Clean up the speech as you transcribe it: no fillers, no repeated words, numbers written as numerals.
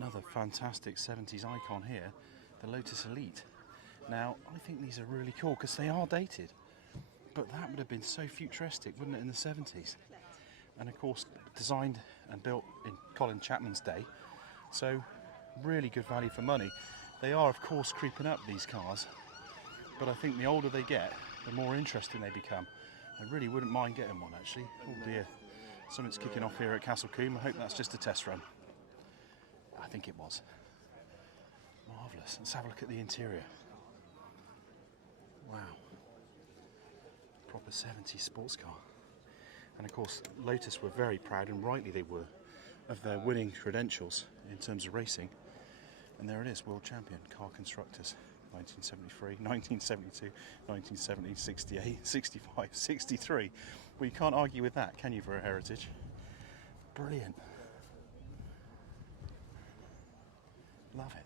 another fantastic 70s icon here, the Lotus Elite. Now, I think these are really cool because they are dated, but that would have been so futuristic, wouldn't it, in the 70s? And of course, designed and built in Colin Chapman's day, so really good value for money. They are, of course, creeping up, these cars, but I think the older they get, the more interesting they become. I really wouldn't mind getting one, actually. Oh dear, something's kicking off here at Castle Combe. I hope that's just a test run. I think it was. Marvellous. Let's have a look at the interior. Wow. Proper 70s sports car. And of course, Lotus were very proud, and rightly they were, of their winning credentials in terms of racing. And there it is, world champion, car constructors. 1973, 1972, 1970, 68, 65, 63. Well, you can't argue with that, can you, for a heritage? Brilliant. Love it.